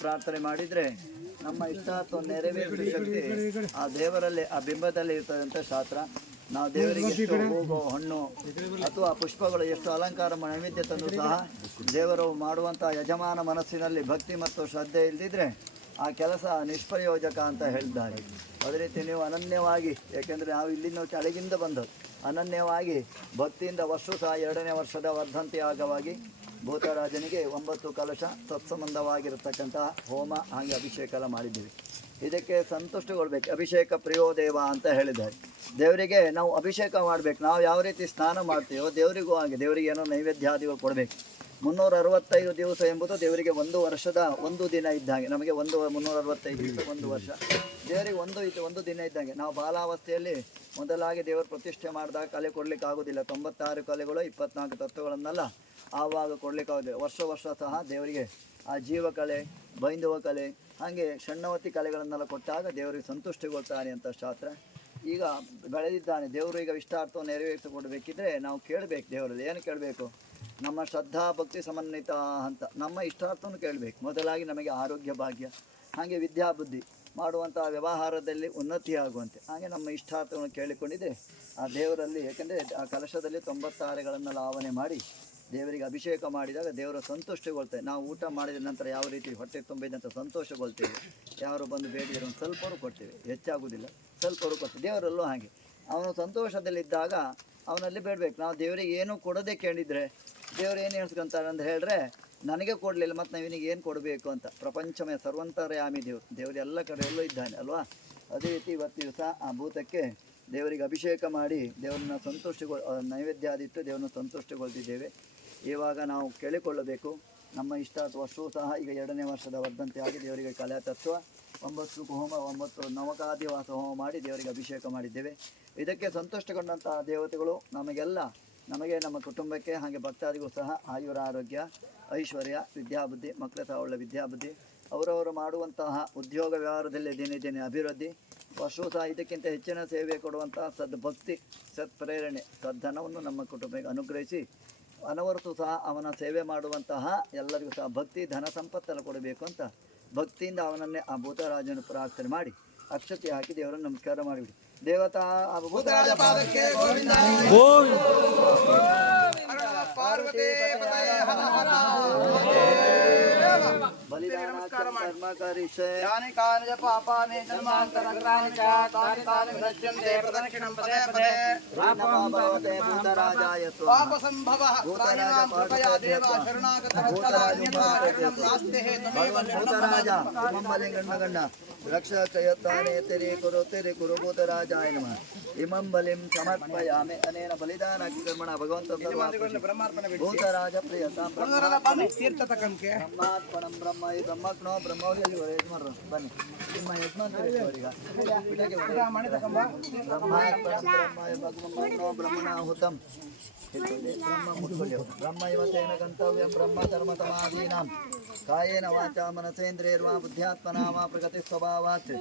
ಪ್ರಾರ್ಥನೆ ಮಾಡಿದರೆ ನಮ್ಮ ಇಷ್ಟಾರ್ಥ ನೆರವೇರಿಸುವ ಶಕ್ತಿ ಆ ದೇವರಲ್ಲಿ, ಆ ಬಿಂಬದಲ್ಲಿ ಇರ್ತದಂತ ಶಾಸ್ತ್ರ. ನಾವು ದೇವರಿಗೆ ಎಷ್ಟು ಹೂವು, ಹಣ್ಣು ಅಥವಾ ಪುಷ್ಪಗಳು, ಎಷ್ಟು ಅಲಂಕಾರ ನೈವೇದ್ಯ ತಂದು ಸಹ ದೇವರು ಮಾಡುವಂಥ ಯಜಮಾನ ಮನಸ್ಸಿನಲ್ಲಿ ಭಕ್ತಿ ಮತ್ತು ಶ್ರದ್ಧೆ ಇಲ್ಲದಿದ್ದರೆ ಆ ಕೆಲಸ ನಿಷ್ಪ್ರಯೋಜಕ ಅಂತ ಹೇಳಿದ್ದಾರೆ. ಅದೇ ರೀತಿ ನೀವು ಅನನ್ಯವಾಗಿ, ಯಾಕೆಂದರೆ ನಾವು ಇಲ್ಲಿಂದ ಕೆಳಗಿಂದ ಬಂದದ್ದು, ಅನನ್ಯವಾಗಿ ಭಕ್ತಿಯಿಂದ ವರ್ಷ ಸಹ 2ನೇ ವರ್ಷದ ವರ್ಧಂತಿ ಯಾಗವಾಗಿ ಭೂತರಾಜನಿಗೆ 9 ಕಲಶ ತತ್ಸಂಬಂಧವಾಗಿರತಕ್ಕಂತಹ ಹೋಮ ಹಾಗೆ ಅಭಿಷೇಕ ಎಲ್ಲ ಮಾಡಿದ್ದೀವಿ. ಇದಕ್ಕೆ ಸಂತುಷ್ಟಗೊಳ್ಬೇಕು. ಅಭಿಷೇಕ ಪ್ರಿಯೋದೇವ ಅಂತ ಹೇಳಿದ್ದಾರೆ. ದೇವರಿಗೆ ನಾವು ಅಭಿಷೇಕ ಮಾಡಬೇಕು. ನಾವು ಯಾವ ರೀತಿ ಸ್ನಾನ ಮಾಡ್ತೀವೋ ದೇವರಿಗೂ ಹಾಗೆ ದೇವರಿಗೆ ಏನೋ ನೈವೇದ್ಯಾದಿಗಳು ಕೊಡಬೇಕು. 365 ದಿವಸ ಎಂಬುದು ದೇವರಿಗೆ 1 ವರ್ಷದ 1 ದಿನ ಇದ್ದಾಗೆ. ನಮಗೆ 365 ದಿವಸ 1 ವರ್ಷ, ದೇವರಿಗೆ ಒಂದು ದಿನ ಇದ್ದಂಗೆ. ನಾವು ಬಾಲಾವಸ್ಥೆಯಲ್ಲಿ ಮೊದಲಾಗಿ ದೇವರು ಪ್ರತಿಷ್ಠೆ ಮಾಡಿದಾಗ ಕಲೆ ಕೊಡಲಿಕ್ಕೆ ಆಗೋದಿಲ್ಲ. 96 ಕಲೆಗಳು 24 ತತ್ವಗಳನ್ನೆಲ್ಲ ಆವಾಗ ಕೊಡಲಿಕ್ಕೆ ಆಗೋದಿಲ್ಲ. ವರ್ಷ ಸಹ ದೇವರಿಗೆ ಆ ಜೀವಕಲೆ, ಬೈಂದುವ ಕಲೆ, ಹಾಗೆ ಷಣ್ಣವತಿ ಕಲೆಗಳನ್ನೆಲ್ಲ ಕೊಟ್ಟಾಗ ದೇವರಿಗೆ ಸಂತುಷ್ಟಿಗೊಳ್ತಾನೆ ಅಂತ ಶಾಸ್ತ್ರ. ಈಗ ಬೆಳೆದಿದ್ದಾನೆ ದೇವರು. ಈಗ ಇಷ್ಟಾರ್ಥವನ್ನು ನೆರವೇರಿಸಿಕೊಡ್ಬೇಕಿದ್ರೆ ನಾವು ಕೇಳಬೇಕು ದೇವರಲ್ಲಿ. ಏನು ಕೇಳಬೇಕು? ನಮ್ಮ ಶ್ರದ್ಧಾ ಭಕ್ತಿ ಸಮನ್ವಿತ ಅಂತ ನಮ್ಮ ಇಷ್ಟಾರ್ಥವನ್ನು ಕೇಳಬೇಕು. ಮೊದಲಾಗಿ ನಮಗೆ ಆರೋಗ್ಯ ಭಾಗ್ಯ, ಹಾಗೆ ವಿದ್ಯಾಬುದ್ಧಿ ಮಾಡುವಂಥ ವ್ಯವಹಾರದಲ್ಲಿ ಉನ್ನತಿ ಆಗುವಂತೆ ಹಾಗೆ ನಮ್ಮ ಇಷ್ಟಾರ್ಥವನ್ನು ಕೇಳಿಕೊಂಡಿದ್ದರೆ ಆ ದೇವರಲ್ಲಿ, ಯಾಕೆಂದರೆ ಆ ಕಲಶದಲ್ಲಿ 96 ಲಾವಣೆ ಮಾಡಿ ದೇವರಿಗೆ ಅಭಿಷೇಕ ಮಾಡಿದಾಗ ದೇವರು ಸಂತುಷ್ಟಗೊಳ್ತೇವೆ. ನಾವು ಊಟ ಮಾಡಿದ ನಂತರ ಯಾವ ರೀತಿ ಹೊಟ್ಟೆ ತುಂಬಿದ ನಂತರ ಸಂತೋಷಗೊಳ್ತೇವೆ. ಯಾರು ಬಂದು ಬೇಡಿದರೆ ಒಂದು ಸ್ವಲ್ಪವೂ ಕೊಡ್ತೇವೆ, ಹೆಚ್ಚಾಗುವುದಿಲ್ಲ, ಸ್ವಲ್ಪವೂ ಕೊಡ್ತೇವೆ. ದೇವರಲ್ಲೂ ಹಾಗೆ ಅವನು ಸಂತೋಷದಲ್ಲಿದ್ದಾಗ ಅವನಲ್ಲಿ ಬೇಡಬೇಕು. ನಾವು ದೇವರಿಗೆ ಏನೂ ಕೊಡೋದೇ ಕೇಳಿದರೆ ದೇವರು ಏನು ಹೇಳ್ಸ್ಕೊಂತಾರೆ ಅಂತ ಹೇಳಿದ್ರೆ, ನನಗೆ ಕೊಡಲಿಲ್ಲ ಮತ್ತು ನಾವಿನಿಗೆ ಏನು ಕೊಡಬೇಕು ಅಂತ. ಪ್ರಪಂಚಮೇ ಸರ್ವಂತರ್ಯಾಮಿ ದೇವರು ಎಲ್ಲ ಕಡೆಯಲ್ಲೂ ಇದ್ದಾನೆ ಅಲ್ವಾ. ಅದೇ ರೀತಿ ಇವತ್ತು ದಿವಸ ಆ ಭೂತಕ್ಕೆ ದೇವರಿಗೆ ಅಭಿಷೇಕ ಮಾಡಿ ದೇವರನ್ನ ನೈವೇದ್ಯಾದಿಟ್ಟು ದೇವರನ್ನು ಸಂತುಷ್ಟಗೊಳ್ತಿದ್ದೇವೆ. ಇವಾಗ ನಾವು ಕೇಳಿಕೊಳ್ಳಬೇಕು ನಮ್ಮ ಇಷ್ಟಾರ್ಥ. ವರ್ಷವೂ ಸಹ ಈಗ 2ನೇ ವರ್ಷದ ವರ್ಧಂತಿಯಾಗಿ ದೇವರಿಗೆ ಕಲಾ ತತ್ವ 9 ಹೋಮ, 9 ನವಕಾದಿವಾಸ ಹೋಮ ಮಾಡಿ ದೇವರಿಗೆ ಅಭಿಷೇಕ ಮಾಡಿದ್ದೇವೆ. ಇದಕ್ಕೆ ಸಂತುಷ್ಟಗೊಂಡಂತಹ ದೇವತೆಗಳು ನಮಗೆ ನಮ್ಮ ಕುಟುಂಬಕ್ಕೆ ಹಾಗೆ ಭಕ್ತಾದಿಗೂ ಸಹ ಆಯುರ, ಆರೋಗ್ಯ, ಐಶ್ವರ್ಯ, ವಿದ್ಯಾಬುದ್ಧಿ, ಮಕ್ಕಳ ಸಹ ಒಳ್ಳೆ ವಿದ್ಯಾಬುದ್ಧಿ, ಅವರವರು ಮಾಡುವಂತಹ ಉದ್ಯೋಗ ವ್ಯವಹಾರದಲ್ಲಿ ದಿನೇ ಅಭಿವೃದ್ಧಿ, ವರ್ಷವೂ ಸಹ ಇದಕ್ಕಿಂತ ಹೆಚ್ಚಿನ ಸೇವೆ ಕೊಡುವಂತಹ ಸದ್ಭಕ್ತಿ, ಸತ್ಪ್ರೇರಣೆ, ಸದ್ಧನವನ್ನು ನಮ್ಮ ಕುಟುಂಬಕ್ಕೆ ಅನುಗ್ರಹಿಸಿ ಅನವರತು ಸಹ ಅವನ ಸೇವೆ ಮಾಡುವಂತಹ ಎಲ್ಲರಿಗೂ ಸಹ ಭಕ್ತಿ, ಧನ ಸಂಪತ್ತೆಲ್ಲ ಕೊಡಬೇಕು ಅಂತ ಭಕ್ತಿಯಿಂದ ಅವನನ್ನೇ ಆ ಭೂತರಾಜನ ಪ್ರಾರ್ಥನೆ ಮಾಡಿ ಅಕ್ಷತೆ ಹಾಕಿ ದೇವರನ್ನು ನಮಸ್ಕಾರ ಮಾಡಿಬಿಡಿ. ದೇವತಾ ಭೂತರಾಜ ಪಾದಕ್ಕೆ ಗೋವಿಂದ ಪಾರ್ವತಿ ಬಲಿದಾನ ಕರ್ಮ ಕರಿಷೆ ಯಾನಿ ಕಾನಿ ಪಾಪಾನಿ ಜನ್ಮಾಂತರಗ್ರಾನಿ ಚ ತಾನಿ ತಾನಿ ವಿನಶ್ಯಂತೆ ಪ್ರದಕ್ಷಿಣಂ ಪದೇ ಪದೇ ನಮೋ ಭಗವತೆ ಭೂತರಾಜಾಯ ಪಾಪ ಸಂಭವಃ ಪ್ರಾಣಿನಾಂ ಕೃಪಯಾ ದೇವ ಶರಣಾಗತಃ ತದಾನ್ಯಥಾ ನಾಸ್ತಿ ಹೇ ತ್ವಮೇವ ಭೂತರಾಜ ಮಮ್ಮಲೆ ಗಣ್ಣ ರಕ್ಷಕಯತ್ತಾನೆ ತೆರೆ ಕುರು ಭೂತರಾಜಾಯ ನಮಃ. ಇಮಂ ಬಲಿಂ ಸಮರ್ಪಯಾಮಿ ಅನೇನ ಬಲಿದಾನ ಕರ್ಮಣ ಭಗವಂತ ಭೂತರಾಜ ಪ್ರಿಯತಾಂ ಬ್ರಹ್ಮಾತ್ಮಣಂ ಬ್ರಹ್ಮ ಈ ಬ್ರಹ್ಮಕ್ನೋ ಬ್ರಹ್ಮವಲ್ಲಿ ಯಜಮಾನ್ರು ಬನ್ನಿ ನಿಮ್ಮ ಯಜಮಾನ್ ಬ್ರಹ್ಮಾತ್ಮಣಂ ಬ್ರಹ್ಮನಾಹುತಂ ಬ್ರಹ್ಮ ಇವತ್ತೇನ ಗಂತವ್ಯಂ ಬ್ರಹ್ಮ ಧರ್ಮತಮಾದೀನಾಂ ಕಾಯೇನ ವಾಚಾ ಮನಸೇಂದ್ರಿಯರ್ವಾ ಬುದ್ಧ್ಯಾತ್ಮನಾ ವಾ ಪ್ರಗತಿ ಸ್ವಭಾವಾತ್